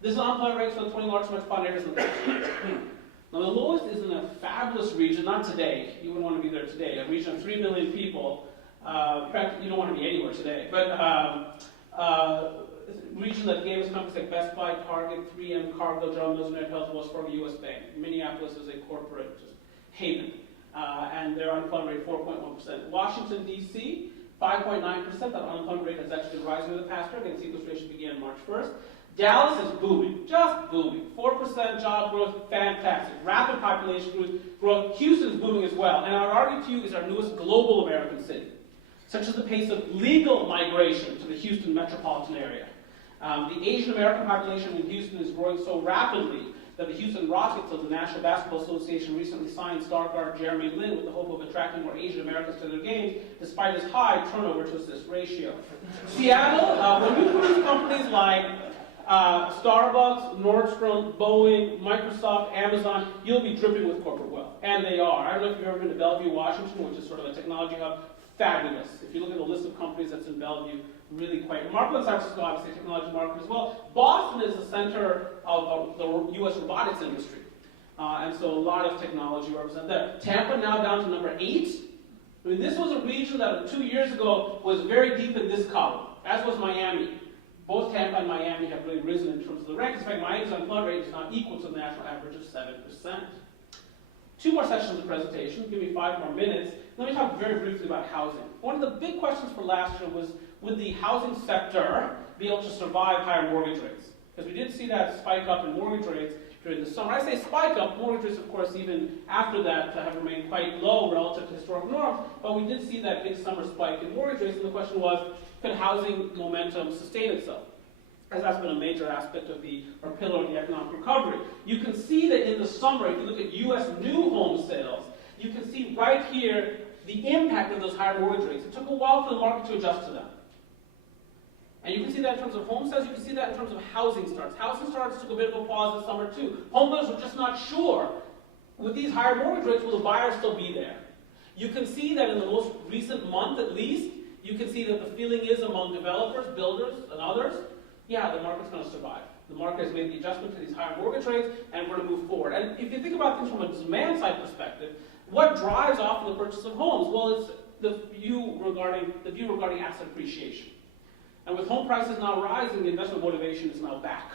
This is unemployment rates for the 20 largest metropolitan areas in the country. Now, the lowest is in a fabulous region, not today, you wouldn't want to be there today, a region of 3 million people. In fact, you don't want to be anywhere today, but region that gave us companies like Best Buy, Target, 3M, Cargill, General Mills, United Health, Wells Fargo, U.S. Bank. Minneapolis is a corporate haven, and their unemployment rate 4.1%. Washington, D.C., 5.9%. That unemployment rate has actually been rising over the past year. Again, sequestration began March 1st. Dallas is booming, just booming. 4% job growth, fantastic. Rapid population growth. Houston is booming as well. And I would argue to you is our newest global American city, such as the pace of legal migration to the Houston metropolitan area. The Asian American population in Houston is growing so rapidly that the Houston Rockets of the National Basketball Association recently signed star guard Jeremy Lin with the hope of attracting more Asian Americans to their games, despite his high turnover to assist ratio. Seattle, when we produce companies like Starbucks, Nordstrom, Boeing, Microsoft, Amazon, you'll be dripping with corporate wealth. And they are. I don't know if you've ever been to Bellevue, Washington, which is sort of a technology hub. Fabulous. If you look at the list of companies that's in Bellevue, really quite remarkable. San Francisco, obviously, a technology market as well. Boston is the center of the U.S. robotics industry. And so a lot of technology represented there. Tampa now down to number 8. I mean, this was a region that 2 years ago was very deep in this column, as was Miami. Both Tampa and Miami have really risen in terms of the rankings. In fact, Miami's unemployment rate is now equal to the national average of 7%. 2 more sessions of the presentation. Give me 5 more minutes. Let me talk very briefly about housing. One of the big questions for last year was, would the housing sector be able to survive higher mortgage rates? Because we did see that spike up in mortgage rates during the summer. I say spike up, mortgage rates, of course, even after that have remained quite low relative to historical norms, but we did see that big summer spike in mortgage rates, and the question was, could housing momentum sustain itself? As that's been a major aspect of or pillar of the economic recovery. You can see that in the summer, if you look at U.S. new home sales, you can see right here the impact of those higher mortgage rates. It took a while for the market to adjust to them. And you can see that in terms of home sales, you can see that in terms of housing starts. Housing starts took a bit of a pause this summer too. Homeowners were just not sure, with these higher mortgage rates, will the buyers still be there? You can see that in the most recent month at least, you can see that the feeling is among developers, builders, and others, yeah, the market's going to survive. The market has made the adjustment to these higher mortgage rates, and we're going to move forward. And if you think about things from a demand side perspective, what drives often the purchase of homes? Well, it's the view regarding asset appreciation. And with home prices now rising, the investment motivation is now back.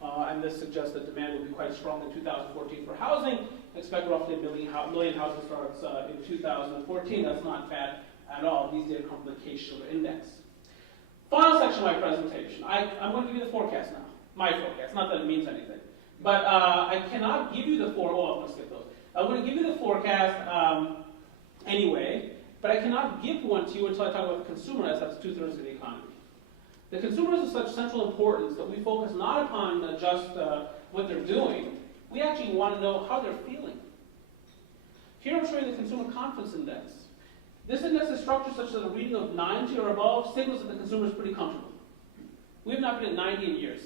And this suggests that demand will be quite strong in 2014 for housing. Expect roughly a million housing starts in 2014. That's not bad at all. These data come from the Case-Shiller Index. Final section of my presentation. I'm going to give you the forecast now. My forecast. Not that it means anything. But I cannot give you the I'm going to skip those. I'm going to give you the forecast anyway, but I cannot give one to you until I talk about the consumer, as that's 2/3 of the economy. The consumer is of such central importance that we focus not upon just what they're doing. We actually want to know how they're feeling. Here I'm showing the Consumer Confidence Index. This index is structured such that a reading of 90 or above signals that the consumer is pretty comfortable. We have not been at 90 in years.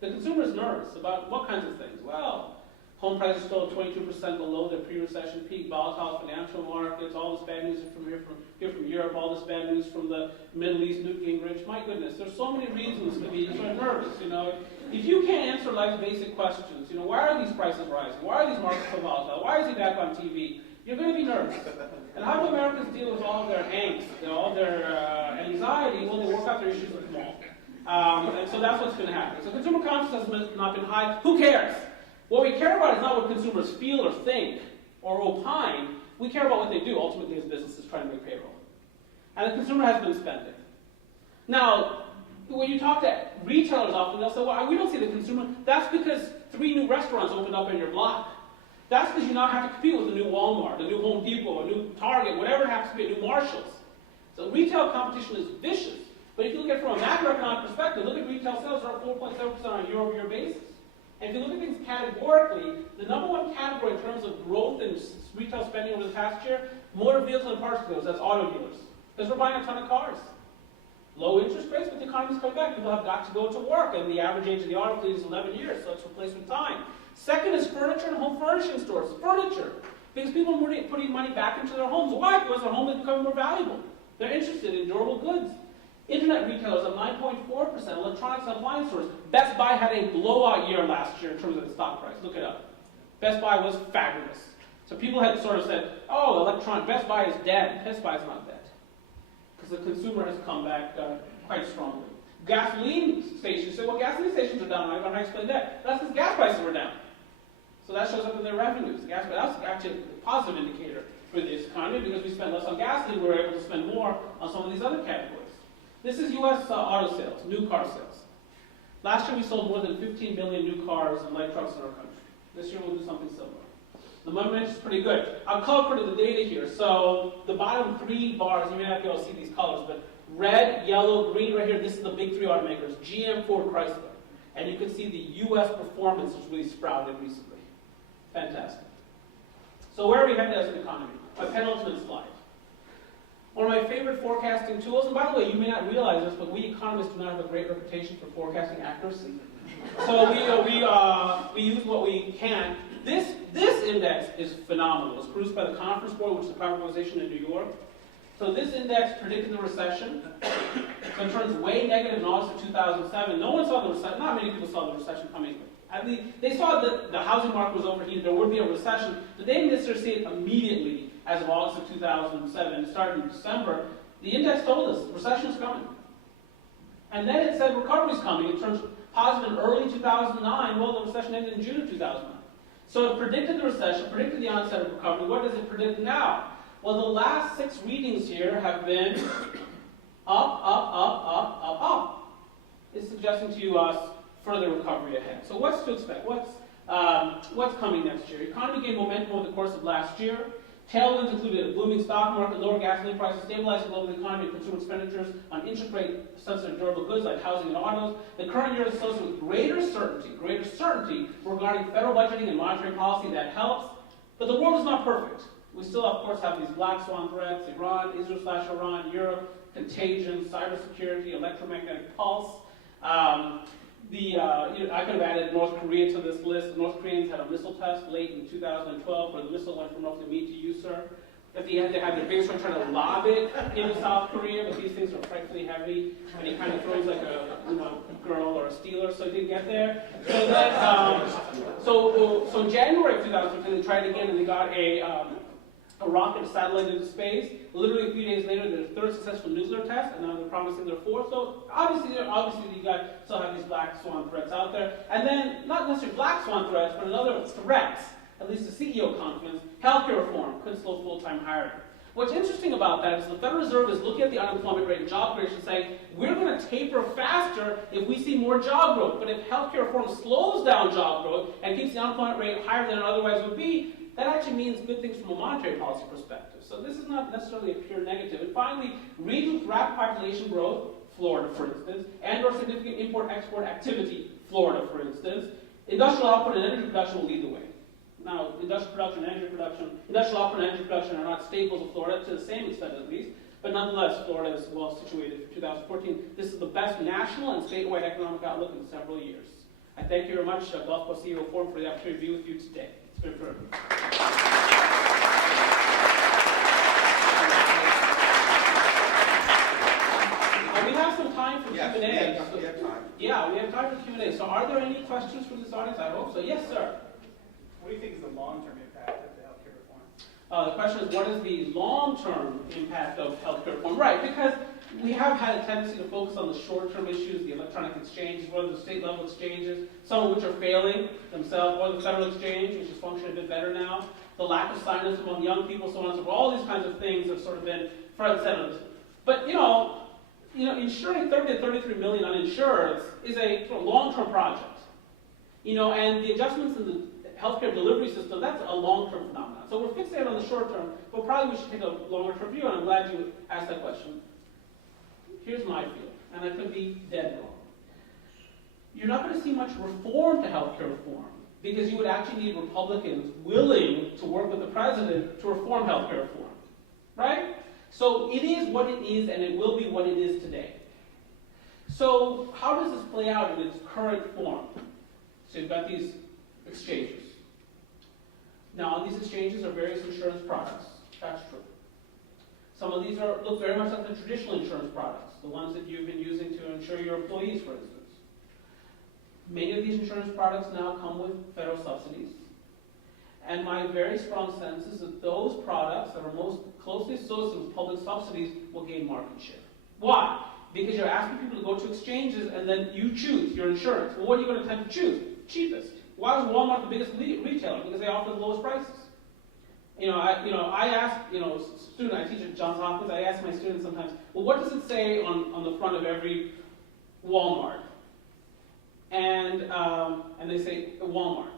The consumer is nervous about what kinds of things? Well, home prices still 22% below their pre-recession peak, volatile financial markets, all this bad news from Europe, all this bad news from the Middle East, Newt Gingrich. My goodness, there's so many reasons to be sort of nervous. If you can't answer life's basic questions, why are these prices rising? Why are these markets so volatile? Why is he back on TV? You're going to be nervous. And how do Americans deal with all their angst, all their anxiety when they work out their issues with them all? And so that's what's going to happen. So consumer confidence has not been high. Who cares? What we care about is not what consumers feel or think or opine. We care about what they do, ultimately, as businesses trying to make payroll. And the consumer has been spending. Now, when you talk to retailers often, they'll say, well, we don't see the consumer. That's because 3 new restaurants opened up in your block. That's because you now have to compete with a new Walmart, a new Home Depot, a new Target, whatever it happens to be, a new Marshalls. So retail competition is vicious. But if you look at it from a macroeconomic perspective, look at retail sales are up 4.7% on a year-over-year basis. And if you look at things categorically, the number one category in terms of growth in retail spending over the past year, motor vehicle and parts dealers, that's auto dealers. Because we're buying a ton of cars. Low interest rates, but the economy's coming back. People have got to go to work, and the average age of the auto fleet is 11 years, so it's replacement time. Second is furniture and home furnishing stores. Furniture. Because people are putting money back into their homes. Why? Because their home is becoming more valuable. They're interested in durable goods. Internet retailers up 9.4%. Electronics and appliance stores. Best Buy had a blowout year last year in terms of the stock price. Look it up. Best Buy was fabulous. So people had sort of said, oh, Best Buy is dead. Best Buy is not dead. Because the consumer has come back quite strongly. Gasoline stations, say, well, gasoline stations are down. I don't know how to explain that. That's because gas prices were down. So that shows up in their revenues. That's actually a positive indicator for this economy because we spend less on gasoline, we're able to spend more on some of these other categories. This is U.S. Auto sales, new car sales. Last year we sold more than 15 million new cars and light trucks in our country. This year we'll do something similar. The money is pretty good. I'll color-coded the data here. So the bottom three bars, you may not be able to see these colors, but red, yellow, green right here, this is the big three automakers, GM, Ford, Chrysler. And you can see the U.S. performance has really sprouted recently. Fantastic. So where are we headed as an economy? My penultimate slide. One of my favorite forecasting tools, and by the way, you may not realize this, but we economists do not have a great reputation for forecasting accuracy. So we use what we can. This index is phenomenal. It's produced by the Conference Board, which is a private organization in New York. So this index predicted the recession. So it turns way negative in August of 2007. No one saw the recession. Not many people saw the recession coming. I mean, they saw that the housing market was overheated. There would be a recession, but they didn't necessarily see it immediately as of August of 2007. It started in December. The index told us recession is coming. And then it said recovery is coming. It turns positive in early 2009. Well, the recession ended in June of 2009. So it predicted the recession, predicted the onset of recovery. What does it predict now? Well, the last 6 readings here have been up, up, up, up, up, up. It's suggesting to us further recovery ahead. So what's to expect? What's coming next year? Economy gained momentum over the course of last year. Tailwinds included a booming stock market, lower gasoline prices, stabilizing global economy, and consumer expenditures on interest rate sensitive durable goods like housing and autos. The current year is associated with greater certainty regarding federal budgeting and monetary policy that helps. But the world is not perfect. We still, of course, have these black swan threats: Iran, Israel/Iran, Europe, contagion, cybersecurity, electromagnetic pulse. I could have added North Korea to this list. The North Koreans had a missile test late in 2012 where the missile went from roughly me to you, sir. But they had their biggest one trying to lob it into South Korea, but these things are frightfully heavy, and he kind of throws like a girl or a Steeler, so he didn't get there. So then, so in January of 2015, they tried again, and they got a rocket, a satellite into space. Literally a few days later, their third successful nuclear test, and now they're promising their fourth. So obviously you guys still have these black swan threats out there. And then, not necessarily black swan threats, but another threat, at least the CEO confidence, healthcare reform could slow full-time hiring. What's interesting about that is the Federal Reserve is looking at the unemployment rate and job creation saying, we're going to taper faster if we see more job growth. But if healthcare reform slows down job growth and keeps the unemployment rate higher than it otherwise would be, that actually means good things from a monetary policy perspective. So this is not necessarily a pure negative. And finally, regions with rapid population growth, Florida, for instance, and/or significant import-export activity, Florida, for instance, industrial output and energy production will lead the way. Now, industrial output and energy production are not staples of Florida, to the same extent at least, but nonetheless, Florida is well situated for 2014. This is the best national and statewide economic outlook in several years. I thank you very much, Gulf Coast CEO Forum, for the opportunity to be with you today. It's been a privilege. We have some time for Q&A. We have time. Yeah, we have time for Q&A. So are there any questions from this audience? I hope so. Yes, sir. What do you think is the long-term impact of the healthcare reform? The question is, what is the long-term impact of healthcare reform? Right, because we have had a tendency to focus on the short-term issues, the electronic exchanges, whether the state-level exchanges, some of which are failing themselves, or the federal exchange, which is functioning a bit better now, the lack of sign-ups among young people, so on and so forth. All these kinds of things have sort of been front and center. But, insuring 30 to 33 million uninsured is a sort of long-term project. And the adjustments in the healthcare delivery system, that's a long-term phenomenon. So we're fixated on the short term, but probably we should take a longer-term view, and I'm glad you asked that question. Here's my feeling, and I could be dead wrong. You're not going to see much reform to healthcare reform, because you would actually need Republicans willing to work with the president to reform healthcare reform, right? So it is what it is, and it will be what it is today. So how does this play out in its current form? So you've got these exchanges. Now, these exchanges are various insurance products. That's true. Some of these look very much like the traditional insurance products, the ones that you've been using to insure your employees, for instance. Many of these insurance products now come with federal subsidies. And my very strong sense is that those products that are most closely associated with public subsidies will gain market share. Why? Because you're asking people to go to exchanges and then you choose your insurance. Well, what are you going to tend to choose? Cheapest. Why is Walmart the biggest retailer? Because they offer the lowest prices. I ask, student, I teach at Johns Hopkins, I ask my students sometimes, well, what does it say on the front of every Walmart? And they say, Walmart.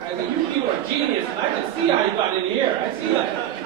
I say, you people are genius, and I can see how you got in here. I see that.